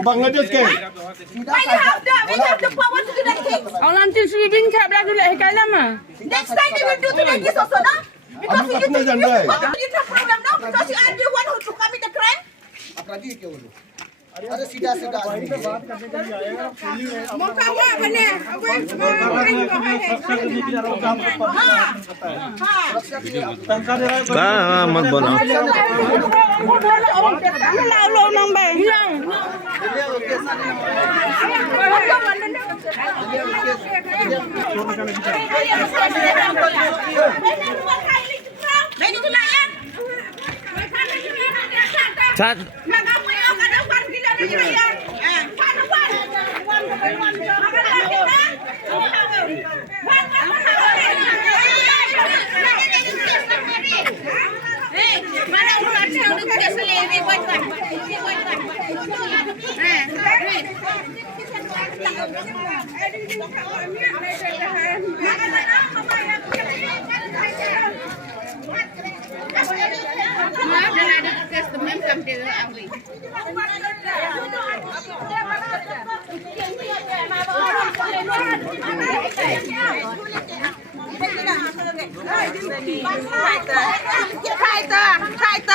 Bangladesh ke? We have the power to do that thing. Orang nanti sweeping cap lagi leh kalah mah. Next time we will do to like this also, no? Because you think you have problem now because you are the one who to commit the crime. अपराधी क्यों बोलो? अरे सीधा सीधा Mengkawa benda, mắc bẩn không? Lâu nang bay. Sát.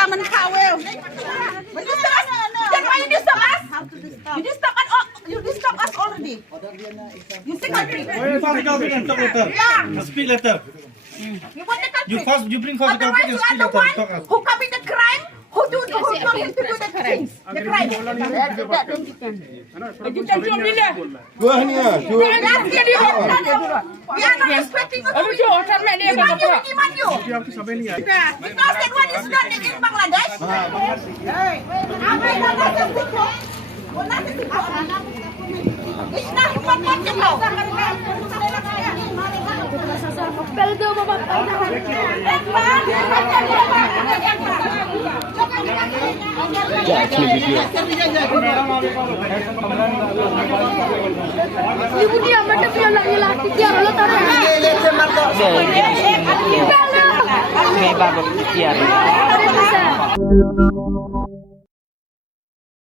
Mình khao well. But you stop us. Then why you stop us? You just stop us. You just stop us already. You say country. Speak letter. You want the country. You bring first Otherwise, you are the one who commit the crime. Who told him to do the things? The crime. Dua ni ah. We are not respecting authority. Demand you. Because that one is not in Bangladesh. It's not important now. Ibu dia macam dia laki-laki dia lalu taruh. May bago tiyan.